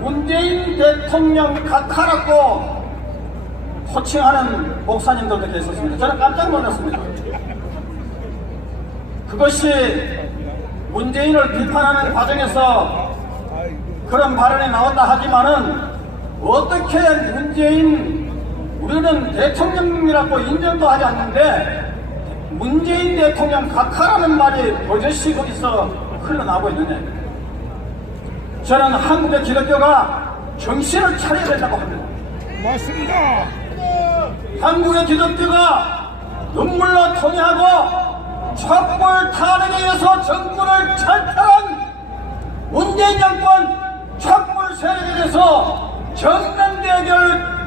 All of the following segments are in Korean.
문재인 대통령 각하라고 호칭하는 목사님들도 계셨습니다. 저는 깜짝 놀랐습니다. 그것이 문재인을 비판하는 과정에서 그런 발언이 나온다 하지만은 어떻게 문재인 우리는 대통령이라고 인정도 하지 않는데 문재인 대통령 각하라는 말이 버젓이 거기서 흘러나오고 있느냐 저는 한국의 기독교가 정신을 차려야 된다고 합니다 맞습니다. 한국의 기독교가 눈물로 통해하고 촛불 탄핵에 의해서 정부를 철탈한 문재인 정권 촛불 세력에 대해서 정면 대결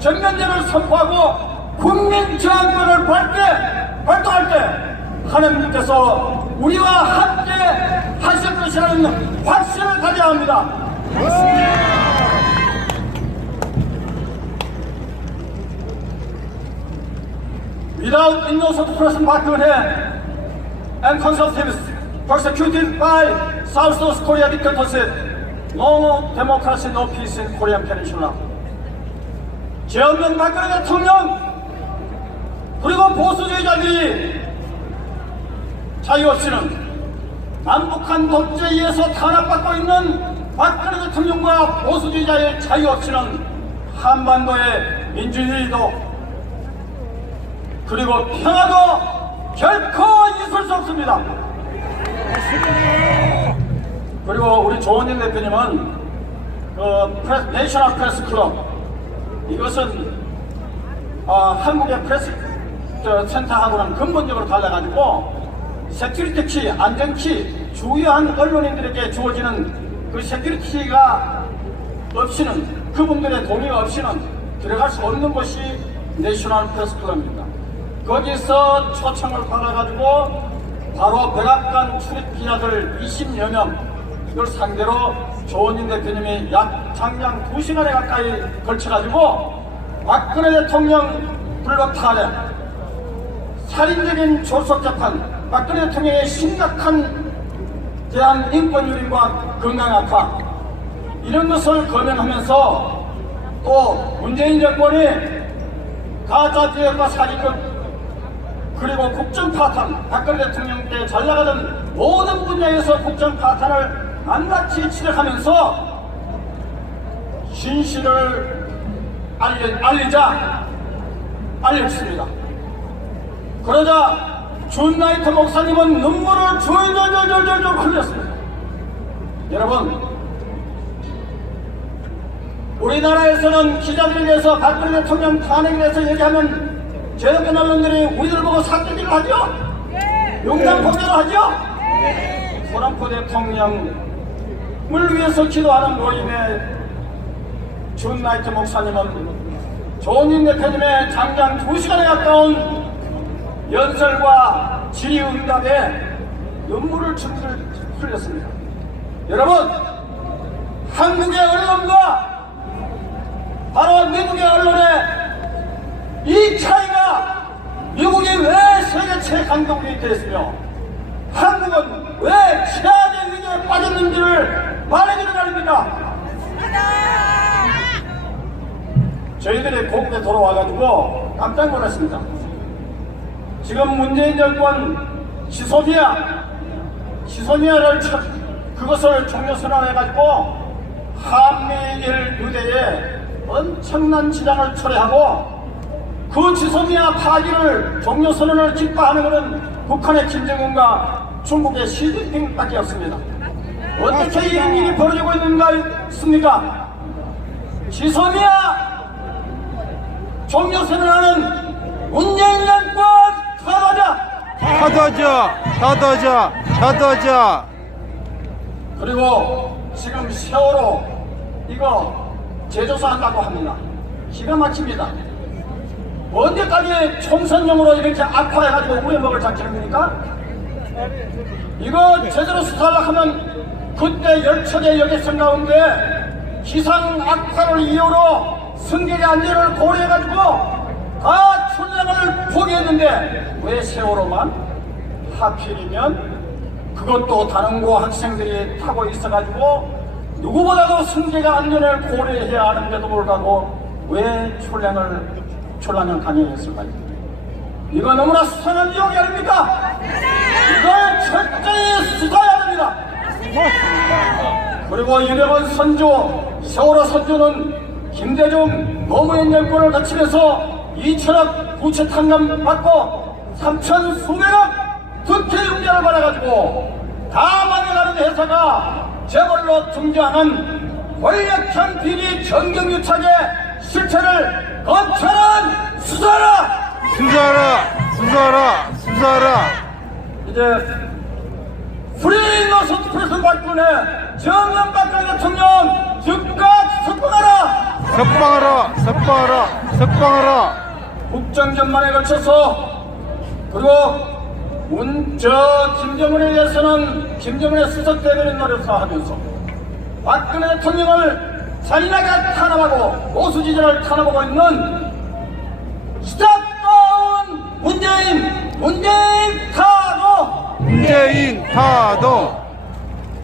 정면전을 선포하고 국민 저항권을 밝게 발동할 때 하나님께서 우리와 함께 하실 것이라는 확신을 가져야 합니다. Without innocent person McConaughey and conservatives persecuted by South Korea dictatorship, no democracy, no peace in Korean Peninsula. 죄 없는 박근혜 대통령 그리고 보수주의자들이 자유 없이는 남북한 독재에 의해서 탄압받고 있는 박근혜 대통령과 보수주의자의 자유 없이는 한반도의 민주주의도 그리고 평화도 결코 있을 수 없습니다. 그리고 우리 조원진 대표님은 그 프레스, 내셔널 프레스 클럽 이것은 어, 한국의 프레스 저, 센터하고는 근본적으로 달라가지고 세큐리티 키, 안전 키, 주요한 언론인들에게 주어지는 그 세큐리티 가 없이는 그분들의 동의가 없이는 들어갈 수 없는 것이 내셔널 프레스 클럽입니다. 거기서 초청을 받아가지고 바로 백악관 출입 기자들 20여 명을 상대로 조원진 대표님이 약 장장 2시간에 가까이 걸쳐가지고 박근혜 대통령 불법 탄핵 살인적인 조속 재판 박근혜 대통령의 심각한 대한 인권 유린과 건강 악화. 이런 것을 검열하면서 또 문재인 정권이 가짜 비핵화 사기극 그리고 국정 파탄, 박근혜 대통령 때 잘 나가던 모든 분야에서 국정 파탄을 낱낱이 지적하면서 진실을 알리, 알리자. 알려주습니다 그러자 존나이트 목사님은 눈물을 졸졸졸졸졸 흘렸습니다. 여러분, 우리나라에서는 기자들에 대해서 박근혜 대통령 탄핵에 대해서 얘기하면 제독권 언론들이 우리들 보고 삭제기를 하죠? 용산 포기를 하죠? 트럼프 대통령을 위해서 기도하는 모임에 준 나이트 목사님은 조은진 대표님의 장장 2시간에 가까운 연설과 질의응답에 눈물을 흘렸습니다. 여러분, 한국의 언론과 바로 미국의 언론의 이 차이가 미국이 왜 세계 최강국이 됐으며 한국은 왜 최악의 위기에 빠졌는지를 말해주는 날입니다. 저희들이 고국에 돌아와가지고 깜짝 놀랐습니다. 지금 문재인 정권 시소미아, 시소미아를 첫, 그것을 종료 선언해가지고 한미일 유대에 엄청난 지장을 초래하고 그 지소미아 파기를 종료 선언을 기뻐하는 것은 북한의 김정은과 중국의 시진핑밖에 없습니다. 어떻게 이런 일이 벌어지고 있는가 있습니까? 지소미아 종료 선언하는 문재인 정권 터하자 터져져, 터져져, 터져져. 그리고 지금 세월호 이거 제조사 한다고 합니다. 기가 막힙니다. 언제까지 총선용으로 이렇게 악화해가지고 우리 먹을 작전을 겁니까? 이거 제대로 수사하려고 하면 그때 열척의 여객선 가운데 기상 악화를 이유로 승객의 안전을 고려해가지고 다 출력을 포기했는데 왜 세월호만 하필이면 그것도 다른 고 학생들이 타고 있어가지고 누구보다도 승객의 안전을 고려해야 하는데도 불구하고 왜 출량을 출량을 강행했을까요? 이거 너무나 수상한 이용이 아닙니까? 이걸 철저히 수사해야 됩니다. 그리고 유력원 선조, 세월호 선조는 김대중 노무현 정권을 거치면서 2천억 부채 탕감 받고 3천 수백억 융자를 받아가지고 다 망해가는 회사가 재벌로 등장하는 권력형 비리 정경유착의 실체를 검찰은 수사하라! 수사하라! 수사하라! 수사하라! 이제 프리노스 프레스 박근혜 정연박근혜 대통령 즉각 석방하라! 석방하라! 석방하라! 석방하라! 국정전만에 걸쳐서 그리고 문, 저 김정은에 의해서는 김정은의 수석 대변인 노릇을 하면서 박근혜 대통령을 잔인하게 탄압하고 보수 지지를 탄압하고 있는 스탑다운 문재인 문재인 타도 문재인 타도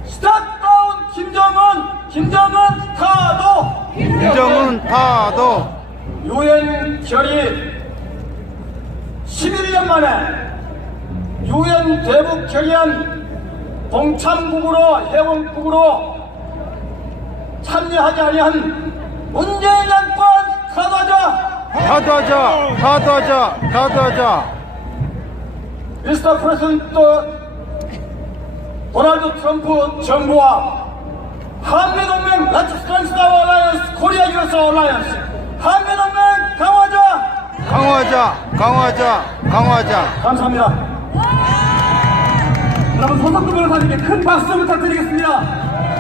스탑다운 김정은 김정은 타도 김정은 타도 유엔 결의 11년 만에 유엔 대북 결의안 동참국으로 회원국으로 참여하지 아니한 문재인 정권 타도하자! 타도하자 타도하자 타도하자. 미스터 프레sidente 도널드 트럼프 정부와 한미동맹 라츠 스트랜스다워 얼라이언스 코리아 유에스 얼라이언스 한미동맹 강화하자! 강화하자 강화하자 강화하자. 감사합니다 여러분 소속도 변호사님께 큰 박수 부탁드리겠습니다